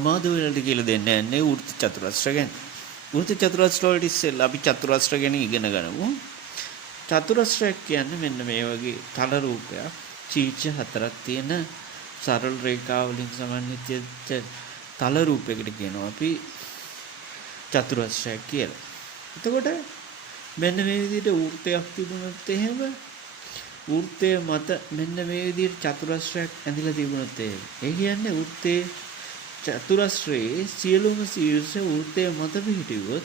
අමාදු වලට කියලා දෙන්නේ නැහැ වෘත්ත චතුරස්‍ර ගැන. වෘත්ත චතුරස්‍ර වලට ඉස්සෙල්ලා අපි චතුරස්‍ර ගැන ඉගෙන ගනිමු. චතුරස්‍රයක් කියන්නේ මෙන්න මේ වගේ තල රූපයක්. චීච හතරක් තියෙන සරල රේඛා වලින් සමන්විත තල රූපයකට කියනවා අපි චතුරස්‍රයක් කියලා. එතකොට මෙන්න මේ විදිහට වෘත්තයක් තිබුණොත් එහෙම වෘත්තය මත මෙන්න මේ විදිහට චතුරස්‍රයක් ඇඳිලා තිබුණොත් ඒ කියන්නේ වෘත්තයේ චතුරස්‍රයේ සියලුම ශීර්ෂ වෘත්තය මත පිහිටියොත්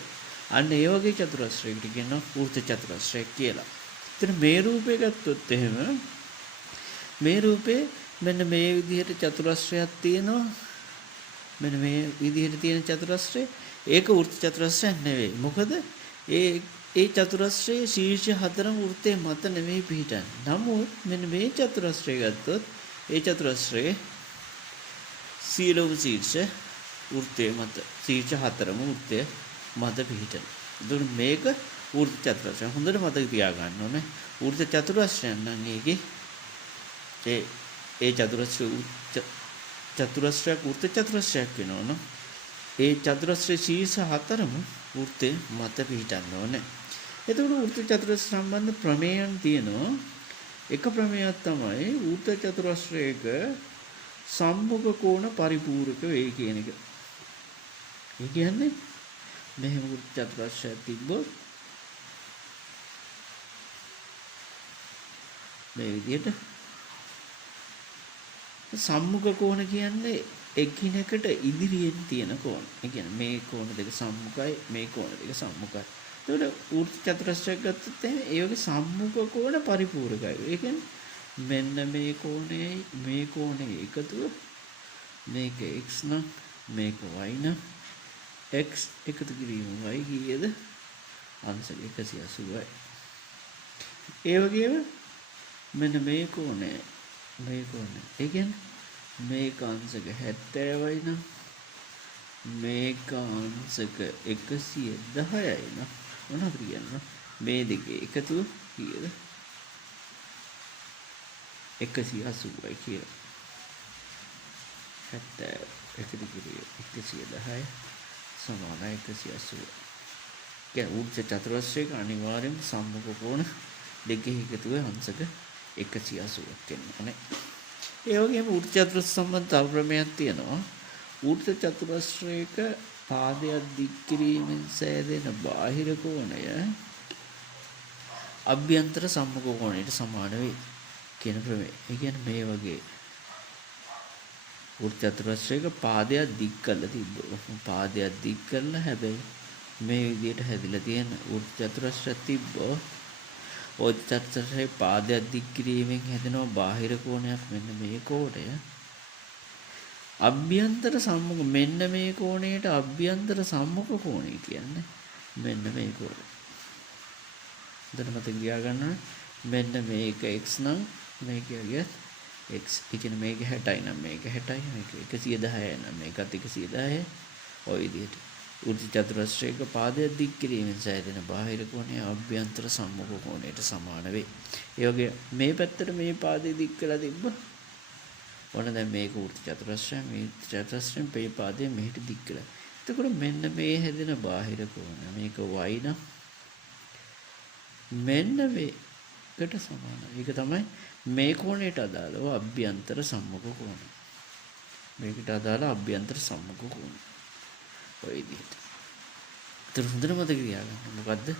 අන්න ඒ වගේ චතුරස්‍රයකට කියනවා වෘත්ත චතුරස්‍රයක් කියලා. එතන මේ රූපය ගත්තොත් එහෙම මේ රූපේ මෙන්න මේ විදිහට චතුරස්‍රයක් තියෙනවා. මෙන්න මේ විදිහට තියෙන චතුරස්‍රය ඒක වෘත්ත චතුරස්‍රයක් නෙවෙයි. මොකද ඒ චතුරස්‍රයේ ශීර්ෂ හතරම වෘත්තයේ මත නෙවෙයි පිහිටන්නේ. නමුත් මෙන්න මේ චතුරස්‍රය ගත්තොත් ඒ චතුරස්‍රයේ සියලුම ශීර්ෂ වෘත්තයේ මත ශීර්ෂ හතරම වෘත්තය මත පිහිටන. එතකොට මේක වෘත්ත චතුරස්‍රය. හොඳට මතක තියාගන්න ඕනේ. වෘත්ත චතුරස්‍රයන් නම් ඒකේ ඒ චතුරස්‍රයක් වෘත්ත චතුරස්‍රයක් වෙනවනේ. ඒ චතුරස්‍රයේ ශීර්ෂ හතරම වෘත්තයේ මත පිහිටන්න ඕනේ. එතකොට වෘත්ත චතුරස්‍ර සම්බන්ධ ප්‍රමේයන් තියෙනවා. එක ප්‍රමේයයක් තමයි වෘත්ත චතුරස්‍රයක සම්මුඛ කෝණ පරිපූර්ණක වේ කියන එක. ඒ කියන්නේ මෙහෙම වෘත්ත චතුරස්‍රයක් තිබ්බොත් මේ විදිහට සම්මුඛ කෝණ කියන්නේ එකිනෙකට ඉදිරියෙන් තියෙන කෝණ. ඒ කියන්නේ මේ කෝණ දෙක සම්මුඛයි මේ කෝණ දෙක සම්මුඛයි. එතකොට වෘත්ත චතුරස්‍රයක් ගත්තොත් ඒ වගේ සම්මුඛ කෝණ පරිපූර්ණකයි. ඒ කියන්නේ මෙන්න මේ කෝණයයි මේ කෝණේ එකතුව මේක x නම් මේක y නම් x එකතු කිරීම y කීයද? අංශක 180යි. ඒ වගේම මෙන්න මේ කෝණය ඒ කියන්නේ මේක අංශක 70යි නම් මේක අංශක 110යි නම් මොනවද කියන්නේ? මේ දෙකේ එකතුව කීයද? 180යි කියලා. 70 එකතු කිරීම 110 සමානයි 180. වෘත්ත චතුරස්‍රයක අනිවාර්යයෙන්ම සම්මුඛ කෝණ දෙකේ එකතුව අංශක 180ක් වෙනවානේ. ඒ වගේම වෘත්ත චතුරස්‍ර සම්බන්ධ තව ප්‍රමේයයක් තියෙනවා. වෘත්ත චතුරස්‍රයක පාදයක් දික් කිරීමෙන් සෑදෙන බාහිර කෝණය අභ්‍යන්තර සම්මුඛ කෝණයට සමාන වේ කියන ප්‍රමේය. ඒ කියන්නේ මේ වගේ වෘත්ත චතුරස්‍රයක පාදයක් දික් කරලා තිබ්බොත් පාදයක් දික් කරලා හැබැයි මේ විදිහට හැදිලා තියෙන වෘත්ත චතුරස්‍රයක් තිබ්බොත් ඔය චතුරස්‍රයේ පාදයක් දික් කිරීමෙන් හැදෙන බාහිර කෝණයක් මෙන්න මේ කෝණය අභ්‍යන්තර සම්මුඛ මෙන්න මේ කෝණයට අභ්‍යන්තර සම්මුඛ කෝණය කියන්නේ මෙන්න මේ කෝණය. එතන මතක තියාගන්න මෙන්න මේක x නම් මේක කියත් x කියන්නේ මේක 60යි නම් මේක 60යි මේක 110යි නම් මේකත් 110යි ඔය විදිහට වෘත්ත චතුරස්‍රයක පාදයක් දික් කිරීමෙන් සෑදෙන බාහිර කෝණය අභ්‍යන්තර සම්මුඛ කෝණයට සමාන වේ. ඒ වගේ මේ පැත්තට මේ පාදය දික් කළා තිබ්බ ඔන්න දැන් මේක වෘත්ත චතුරස්‍රය මේ චතුරස්‍රයෙන් මේ පාදය මෙහෙට දික් කළා. එතකොට මෙන්න මේ හැදෙන බාහිර කෝණ මේක y නම් මෙන්න මේකට සමානයි. ඒක තමයි මේ කෝණයට අදාළව අභ්‍යන්තර සම්මුඛ කෝණය. මේකට අදාළ අභ්‍යන්තර සම්මුඛ කෝණය. ඔය විදිහට. ඒතර හොඳට මතක තියාගන්න. මොකද්ද?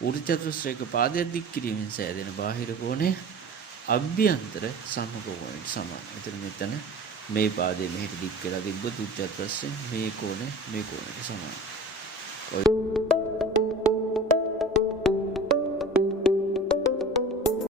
වෘත්ත චතුරස්‍රයක පාදයක් දික් කිරීමෙන් සෑදෙන බාහිර කෝණය අභ්‍යන්තර සම්මුඛ කෝණයට සමානයි. ඒතර මෙතන මේ පාදයේ මෙහෙට දික් කරලා තිබ්බොත් වෘත්ත චතුරස්‍රයෙන් මේ කෝණය මේ කෝණයට සමානයි. ඔය